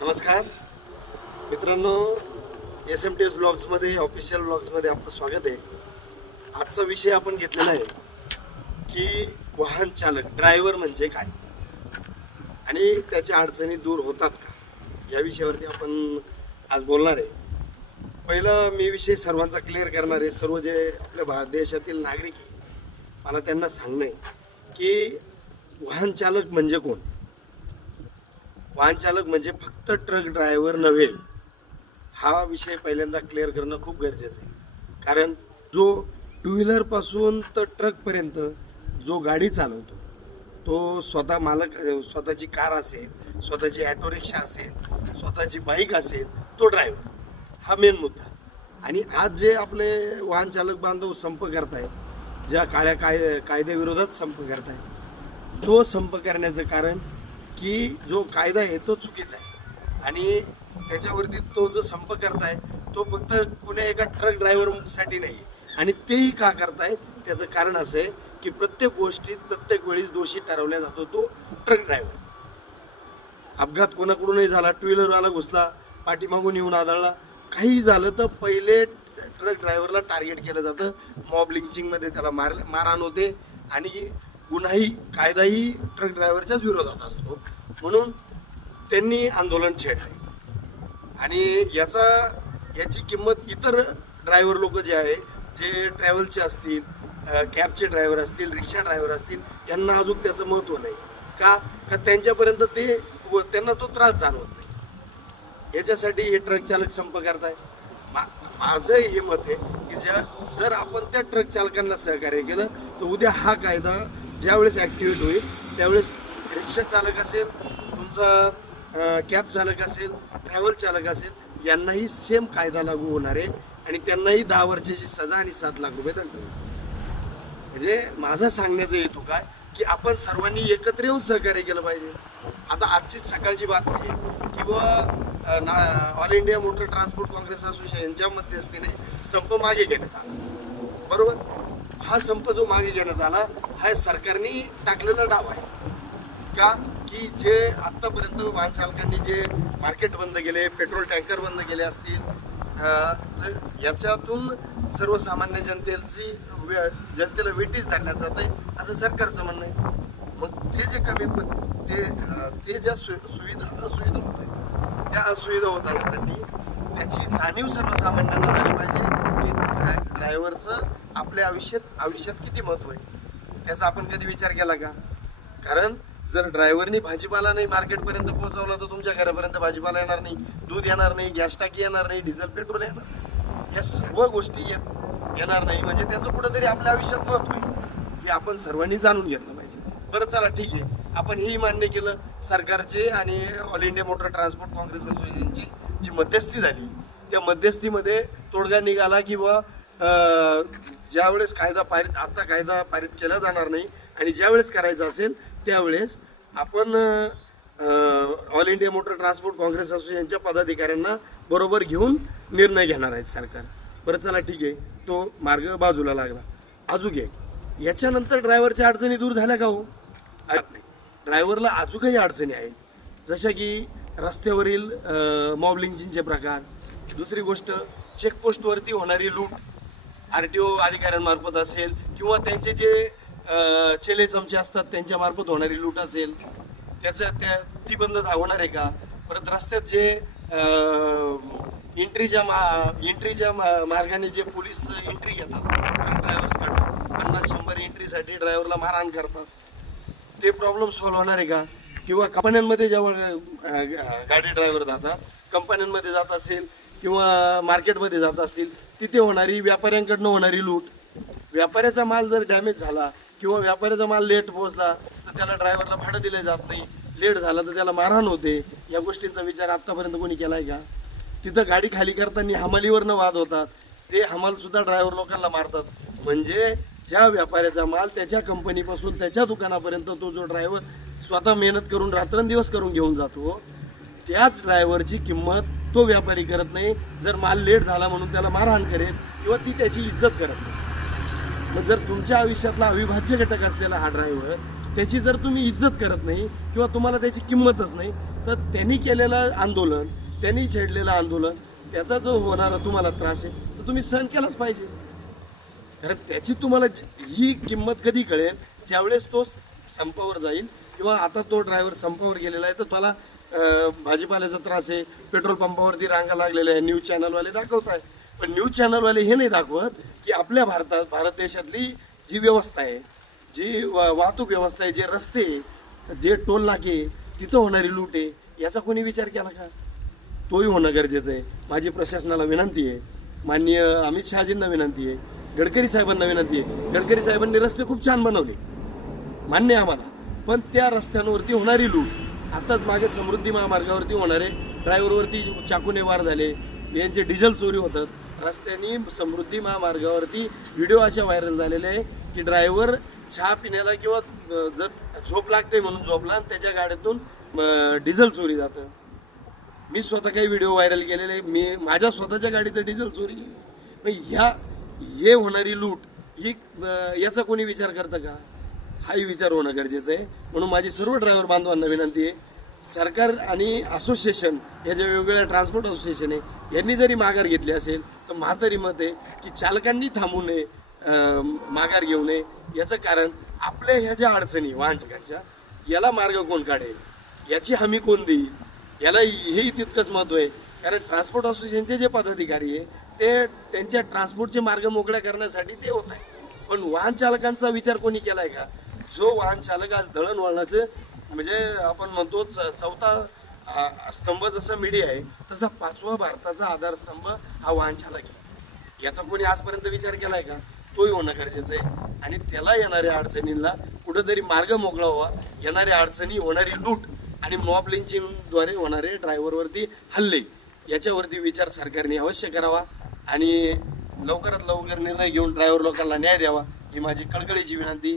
नमस्कार. मित्रांनो S M T S ब्लॉग्समध्ये ऑफिशियल ब्लॉग्समध्ये आपलं स्वागत आहे. आजचा विषय आपण घेतलेला आहे की वाहन चालक ड्रायव्हर म्हणजे काय? आणि त्याच्या अडचणी दूर होतात का? या विषयावरती आपण आज बोलणार आहे. पहिलं मी विषय सर्वांचा क्लिअर करणार आहे. सर्व जे आपल्या भारत देशातील नागरिक आहे मला त्यांना सांगणं आहे की वाहन चालक म्हणजे कोण? वाहनचालक म्हणजे फक्त ट्रक ड्रायव्हर नव्हे. हा विषय पहिल्यांदा क्लिअर करणं खूप गरजेचं आहे. कारण जो टू व्हीलरपासून तर ट्रकपर्यंत जो गाडी चालवतो तो स्वतः मालक स्वतःची कार असेल स्वतःची ॲटो रिक्षा असेल स्वतःची बाईक असेल तो ड्रायव्हर हा मेन मुद्दा. आणि आज जे आपले वाहनचालक बांधव संप करताय ज्या काळ्या काय कायद्याविरोधात संप करताय तो संप करण्याचं कारण की जो कायदा आहे तो चुकीचा आहे. आणि त्याच्यावरती तो जो संप करताय तो फक्त कुण्या एका ट्रक ड्रायव्हरसाठी नाही. आणि तेही का करताय त्याचं कारण असं आहे की प्रत्येक गोष्टीत प्रत्येक वेळीच दोषी ठरवला जातो तो ट्रक ड्रायव्हर अपघात कोणाकडूनही झाला टू व्हीलरवाला घुसला पाठीमागून येऊन आदळला काही झालं तर पहिले ट्रक ड्रायव्हरला टार्गेट केलं जातं. मॉब लिंचिंगमध्ये त्याला मार मारहाण होते. आणि गुन्हाही कायदाही ट्रक ड्रायव्हरच्याच विरोधात असतो. म्हणून त्यांनी आंदोलन छेडले आणि याचा याची किंमत इतर ड्रायव्हर लोक जे आहे जे ट्रॅव्हलचे असतील कॅबचे ड्रायव्हर असतील रिक्षा ड्रायव्हर असतील यांना अजून त्याचं महत्त्व नाही. का? का त्यांच्यापर्यंत ते व त्यांना तो त्रास जाणवत नाही. याच्यासाठी हे ट्रक चालक संप करताय. मा माझं हे मत आहे की ज्या जर आपण त्या ट्रक चालकांना सहकार्य केलं तर उद्या हा कायदा ज्यावेळेस ॲक्टिवेट होईल त्यावेळेस रिक्षा चालक असेल तुमचा कॅब चालक असेल ट्रॅव्हल चालक असेल यांनाही सेम कायदा लागू होणार आहे आणि त्यांनाही दहा वर्षाची सजा आणि सात लाख रुपये दंड म्हणजे माझा सांगण्याचा हेतू काय? की आपण सर्वांनी एकत्र येऊन सहकार्य केलं पाहिजे. आता आजची सकाळची बातमी किंवा ना All India Motor Transport Congress असोसिएशनच्या मध्यस्थीने संप मागे घेण्यात आला. बरोबर? हा संप जो मागे घेण्यात आला हा सरकारने टाकलेला डाव आहे. का? की जे आत्तापर्यंत वाहन चालकांनी जे मार्केट बंद केले पेट्रोल टँकर बंद केले असतील तर याच्यातून सर्वसामान्य जनतेची वे- जनतेला वेटीच धरण्यात जात आहे असं सरकारचं म्हणणं आहे. मग ते जे कमी ते ते ज्या सु सुविधा असुविधा होत आहेत त्या असुविधा होत असताना त्याची जाणीव सर्वसामान्यांना झाली पाहिजे. की ड्राय ड्रायव्हरचं आपल्या आयुष्यात आयुष्यात किती महत्त्व आहे? त्याचा आपण कधी विचार केला का? कारण जर ड्रायव्हरनी भाजीपाला नाही मार्केटपर्यंत पोहोचवला तर तुमच्या घरापर्यंत भाजीपाला येणार नाही दूध येणार नाही गॅस टाकी येणार नाही डिझेल पेट्रोल येणार नाही. या सर्व गोष्टी येत येणार नाही. म्हणजे त्याचं कुठंतरी आपल्या आयुष्यात महत्त्व आहे. हे आपण सर्वांनी जाणून घेतलं पाहिजे. बरं चला ठीक आहे. आपण हेही मान्य केलं सरकारचे आणि All India Motor Transport Congress असोसिएशनची जी मध्यस्थी झाली त्या मध्यस्थीमध्ये तोडगा निघाला किंवा ज्यावेळेस कायदा पारित आता कायदा पारित केला जाणार नाही आणि ज्यावेळेस करायचा असेल त्यावेळेस आपण All India Motor Transport Congress असोसिएशनच्या पदाधिकाऱ्यांना बरोबर घेऊन निर्णय घेणार आहेत सरकार. बरं चला ठीक आहे. तो मार्ग बाजूला लागला. अजून आहे याच्यानंतर ड्रायव्हरच्या अडचणी दूर झाल्या का हो? ड्रायव्हरला अजूनही अडचणी आहेत. जशा की रस्त्यावरील मॉब लिंचिंगचे प्रकार. दुसरी गोष्ट चेकपोस्टवरती होणारी लूट. आर टी ओ अधिकाऱ्यांमार्फत असेल किंवा त्यांचे जे चेले चमचे असतात त्यांच्यामार्फत होणारी लूट असेल त्याचं त्या ती बंद होणार आहे का? परत रस्त्यात जे एंट्रीच्या मा एंट्रीच्या मा- मार्गाने जे पोलीस एंट्री घेतात ड्रायव्हर्सकडून पन्नास शंभर एंट्रीसाठी ड्रायव्हरला मारहाण करतात ते प्रॉब्लेम सॉल्व्ह होणार आहे का? किंवा कंपन्यांमध्ये जेव्हा गाडी ड्रायव्हर जातात कंपन्यांमध्ये जात असेल किंवा मार्केटमध्ये जात असतील तिथे होणारी व्यापाऱ्यांकडनं होणारी लूट. व्यापाऱ्याचा माल जर डॅमेज झाला किंवा व्यापाऱ्याचा माल लेट पोहोचला तर त्याला ड्रायव्हरला भाडं दिलं जात नाही. लेट झाला तर त्याला मारहाण होते. या गोष्टींचा विचार आत्तापर्यंत कोणी केला आहे का? तिथं गाडी खाली करताना हमालीवरनं वाद होतात. ते हमालसुद्धा ड्रायव्हर लोकांना मारतात. म्हणजे ज्या व्यापाऱ्याचा माल त्याच्या कंपनीपासून त्याच्या दुकानापर्यंत तो जो ड्रायव्हर स्वतः मेहनत करून रात्रंदिवस करून घेऊन जातो त्याच ड्रायव्हरची किंमत तो व्यापारी करत नाही. जर माल लेट झाला म्हणून त्याला मारहाण करेल किंवा ती त्याची इज्जत करत नाही. मग जर तुमच्या आयुष्यातला अविभाज्य घटक असलेला हा ड्रायव्हर त्याची जर तुम्ही इज्जत करत नाही किंवा तुम्हाला त्याची किंमतच नाही तर त्यांनी केलेलं आंदोलन त्यांनी छेडलेलं आंदोलन त्याचा जो होणारा तुम्हाला त्रास आहे तर तुम्ही सहन केलाच पाहिजे. कारण त्याची तुम्हाला ही किंमत कधी कळेल ज्यावेळेस तो संपावर जाईल किंवा आता तो ड्रायव्हर संपावर गेलेला आहे तर त्याला भाजीपाल्याचा त्रास आहे पेट्रोल पंपावरती रांगा लागलेल्या आहे न्यूज चॅनलवाले दाखवत आहे पण न्यूज चॅनलवाले हे नाही दाखवत की आपल्या भारतात भारत देशातली जी व्यवस्था आहे जी वा- वाहतूक व्यवस्था आहे जे रस्ते जे टोल नाके तिथं होणारी लूट आहे याचा कोणी विचार केला का? तोही होणं गरजेचं आहे. माझी प्रशासनाला विनंती आहे. माननीय अमित शहाजींना विनंती आहे. गडकरी साहेबांना विनंती आहे. गडकरी साहेबांनी रस्ते खूप छान बनवले. मान्य आहे आम्हाला. पण त्या रस्त्यांवरती होणारी लूट आताच मागे समृद्धी महामार्गावरती होणारे ड्रायव्हरवरती चाकूने वार झाले. यांचे डिझेल चोरी होतात. रस्त्याने समृद्धी महामार्गावरती व्हिडिओ अशा व्हायरल झालेले आहे की ड्रायव्हर चहा पिण्याला किंवा जर झोप लागते म्हणून झोपला आणि त्याच्या गाड्यातून डिझेल चोरी जातं. मी स्वतः काही व्हिडिओ व्हायरल केलेले मी माझ्या स्वतःच्या गाडीचं डिझेल चोरी मग ह्या हे होणारी लूट ही याचा कोणी विचार करतं का? हाही विचार होणं गरजेचं आहे. म्हणून माझी सर्व ड्रायव्हर बांधवांना विनंती आहे सरकार आणि असोसिएशन या ज्या वेगवेगळ्या ट्रान्सपोर्ट असोसिएशन आहे यांनी जरी माघार घेतली असेल तर म्हातारी मत आहे की चालकांनी थांबू नये माघार घेऊ नये. याचं कारण आपल्या ह्या ज्या अडचणी वाहनचालकांच्या याला मार्ग कोण काढेल? याची हमी कोण देईल? याला हेही तितकंच महत्त्व आहे. कारण ट्रान्सपोर्ट असोसिएशनचे जे पदाधिकारी आहे ते त्यांच्या ट्रान्सपोर्टचे मार्ग मोकळ्या करण्यासाठी ते होत आहे. पण वाहन चालकांचा विचार कोणी केलाय का? जो वाहन चालक आज दळणवळणाचं म्हणजे आपण म्हणतो चौथा स्तंभ जसा मीडिया आहे तसा पाचवा भारताचा आधारस्तंभ हा वाहन चालक आहे. याचा कोणी आजपर्यंत विचार केलाय का? तोही होणं गरजेचं आहे. आणि त्याला येणाऱ्या अडचणींना कुठंतरी मार्ग मोकळा व्हावा. येणाऱ्या अडचणी होणारी लूट आणि मॉब लिंचिंगद्वारे होणारे ड्रायव्हरवरती हल्ले याच्यावरती विचार सरकारने अवश्य करावा. आणि लवकरात लवकर निर्णय घेऊन ड्रायव्हर लोकांना न्याय द्यावा ही माझी कळकळीची विनंती.